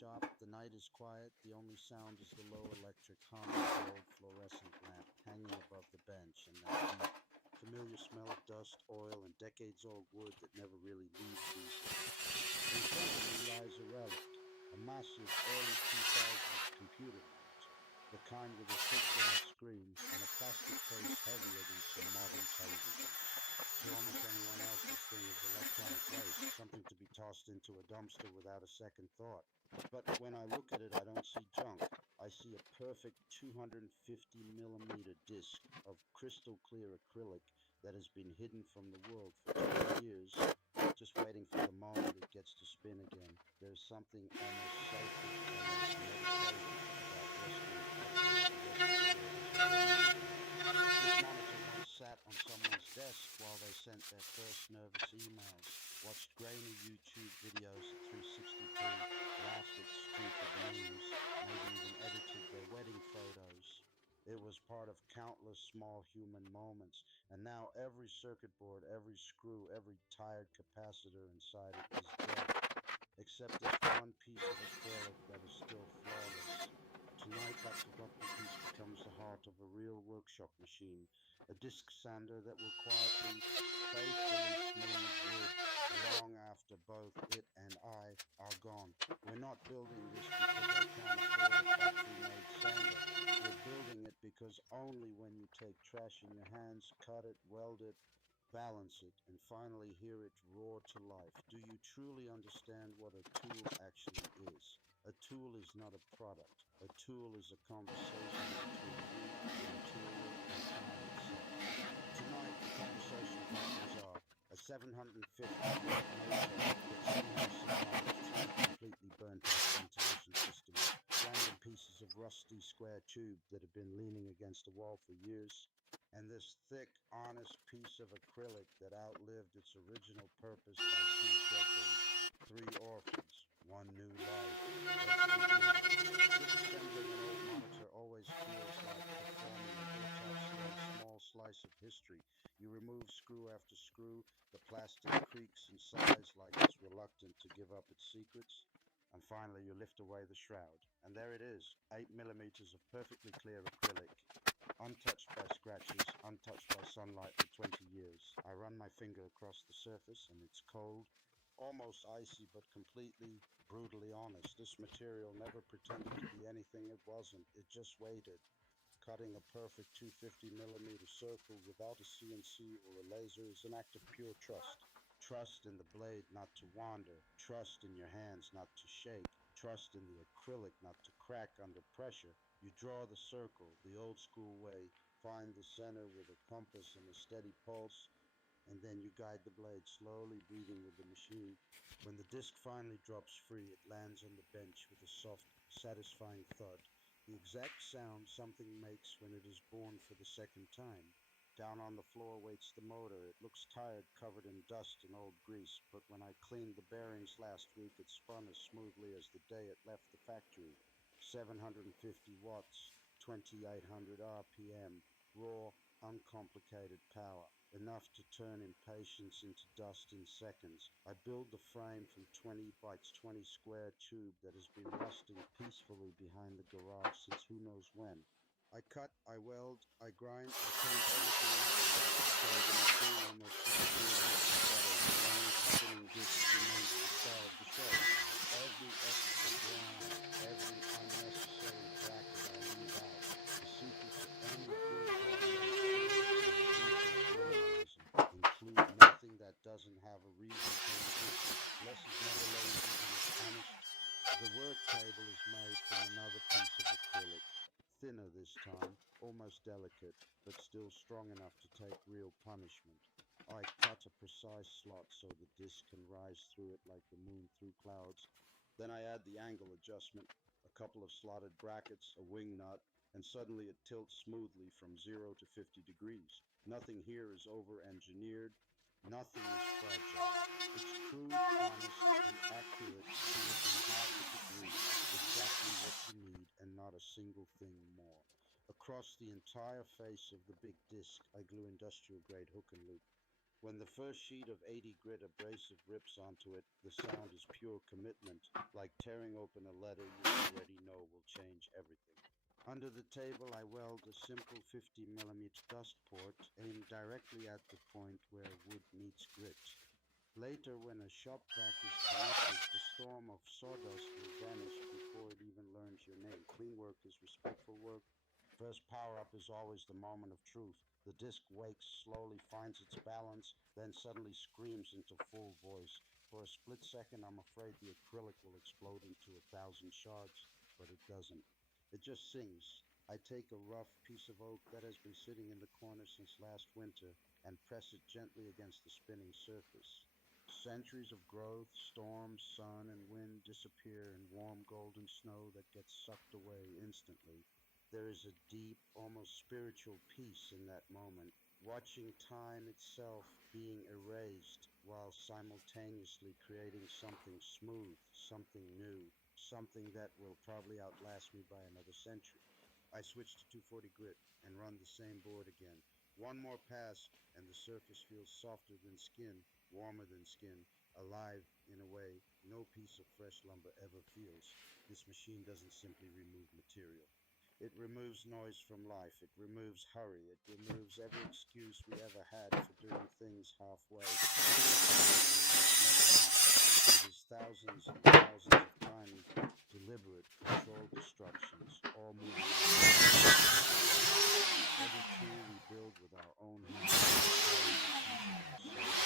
shop, the night is quiet, the only sound is the low electric hum of the old fluorescent lamp hanging above the bench, and that deep, familiar smell of dust, oil, and decades-old wood that never really leaves these days. In front of me lies a relic, a massive early 2000s computer monitor, the kind with a thick glass screen and a plastic case heavier than some modern televisions. To almost anyone else, this thing is electronic waste, something to be tossed into a dumpster without a second thought. But when I look at it, I don't see junk. I see a perfect 250 millimeter disc of crystal clear acrylic that has been hidden from the world for 20 years, just waiting for the moment it gets to spin again. There's something almost sacred, almost meditative about rescuing objects the rest of the world has already written off. This monitor once sat on someone's desk while they sent their first nervous emails, watched grainy YouTube videos at 360p, laughed at stupid memes, maybe even edited their wedding photos. It was part of countless small human moments, and now every circuit board, every screw, every tired capacitor inside it is dead, except this one piece of acrylic that is still flawless. Tonight, that forgotten piece becomes the heart of a real workshop machine, a disc sander that will quietly, faithfully smooth wood long after both it and I are gone. We're not building this because I can't afford a factory-made sander. We're building it because only when you take trash in your hands, cut it, weld it, balance it, and finally hear it roar to life, do you truly understand what a tool actually is. A tool is not a product. A tool is a conversation between you, the material, and time itself. Tonight, the conversation partners are a 750-watt motor that somehow survived three completely burnt-out ventilation systems, random pieces of rusty square tube that have been leaning against a wall for years, and this thick, honest piece of acrylic that outlived its original purpose by 2 decades. Three orphans, one new life. Let's begin. Disassembling an old monitor always feels like performing an autopsy on a small slice of history. You remove screw after screw, the plastic creaks and sighs like it's reluctant to give up its secrets. And finally, you lift away the shroud. And there it is, 8 millimeters of perfectly clear acrylic, untouched by scratches, untouched by sunlight for 20 years. I run my finger across the surface and it's cold, almost icy, but completely, brutally honest. This material never pretended to be anything it wasn't. It just waited. Cutting a perfect 250 millimeter circle without a CNC or a laser is an act of pure trust. Trust in the blade not to wander, trust in your hands not to shake, trust in the acrylic not to crack under pressure. You draw the circle the old school way, find the center with a compass and a steady pulse, and then you guide the blade slowly, breathing with the machine. When the disc finally drops free, it lands on the bench with a soft, satisfying thud, the exact sound something makes when it is born for the second time. Down on the floor waits the motor. It looks tired, covered in dust and old grease, but when I cleaned the bearings last week, it spun as smoothly as the day it left the factory. 750 watts, 2800 RPM, raw, uncomplicated power, enough to turn impatience into dust in seconds. I build the frame from 20 by 20 square tube that has been rusting peacefully behind the garage since who knows when. I cut, I weld, I grind, I paint everything up so the machine almost disappears into shadows as long as the spinning disc remains the star of the show. Every extra ground, every unnecessary bracket I leave out. The secret to any good homemade tool is ruthless minimalism. Include nothing that doesn't have a reason to exist. Less is never lazy when it's honest. The work table is made from another piece of acrylic, thinner this time, almost delicate, but still strong enough to take real punishment. I cut a precise slot so the disc can rise through it like the moon through clouds. Then I add the angle adjustment, a couple of slotted brackets, a wing nut, and suddenly it tilts smoothly from 0 to 50 degrees. Nothing here is over-engineered. Nothing is fragile. It's crude, honest, and accurate to within half a degree, exactly what you need and not a single thing more. Across the entire face of the big disc, I glue industrial-grade hook and loop. When the first sheet of 80 grit abrasive rips onto it, the sound is pure commitment, like tearing open a letter you already know will change everything. Under the table, I weld a simple 50mm dust port aimed directly at the point where wood meets grit. Later, when a shop vac is connected, the storm of sawdust will vanish before it even learns your name. Clean work is respectful work. First power-up is always the moment of truth. The disc wakes, slowly finds its balance, then suddenly screams into full voice. For a split second, I'm afraid the acrylic will explode into 1,000 shards, but it doesn't. It just sings. I take a rough piece of oak that has been sitting in the corner since last winter and press it gently against the spinning surface. Centuries of growth, storms, sun, and wind disappear in warm golden snow that gets sucked away instantly. There is a deep, almost spiritual peace in that moment, watching time itself being erased while simultaneously creating something smooth, something new, something that will probably outlast me by another century. I switch to 240 grit and run the same board again. One more pass, and the surface feels softer than skin, warmer than skin, alive in a way no piece of fresh lumber ever feels. This machine doesn't simply remove material. It removes noise from life. It removes hurry. It removes every excuse we ever had for doing things halfway. It is thousands and thousands of tiny, deliberate, controlled destructions, all moving. Every tool we build with our own hands carries a piece of ourselves.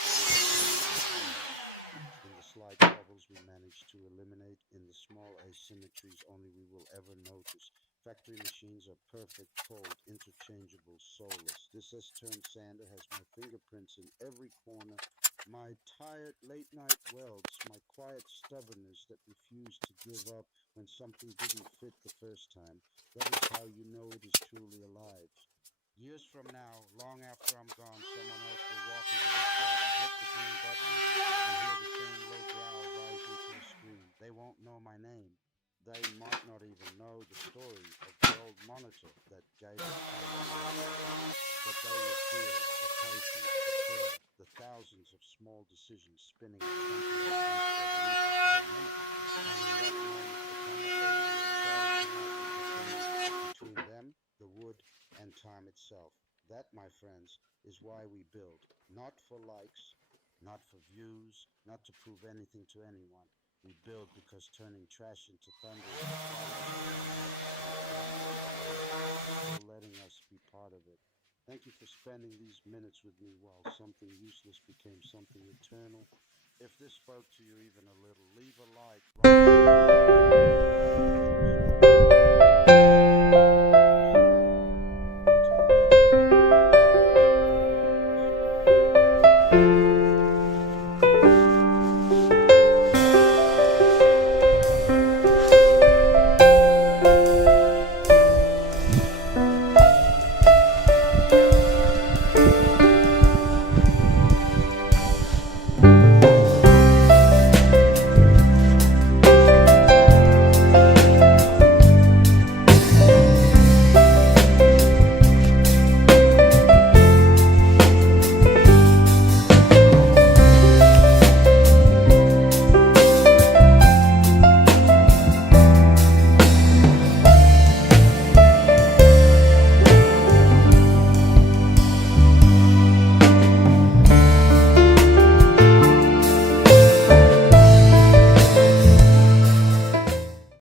In the slight troubles we manage to eliminate, in the small asymmetries only we will ever notice. Factory machines are perfect, cold, interchangeable, soulless. This S-turn sander has my fingerprints in every corner, my tired late-night welds, my quiet stubbornness that refused to give up when something didn't fit the first time. That is how you know it is truly alive. Years from now, long after I'm gone, someone else will walk into the shop, flip the green button, and hear the same low growl rise into a scream. They won't know my name. They might not even know the story of the old monitor that gave us life, but they will feel the patience, the care, the thousands of small decisions spinning at 28 between them, the wood, and time itself. That, my friends, is why we build. Not for likes, not for views, not to prove anything to anyone. We build because turning trash into thunder is still letting us be part of it. Thank you for spending these minutes with me while something useless became something eternal. If this spoke to you even a little, leave a like.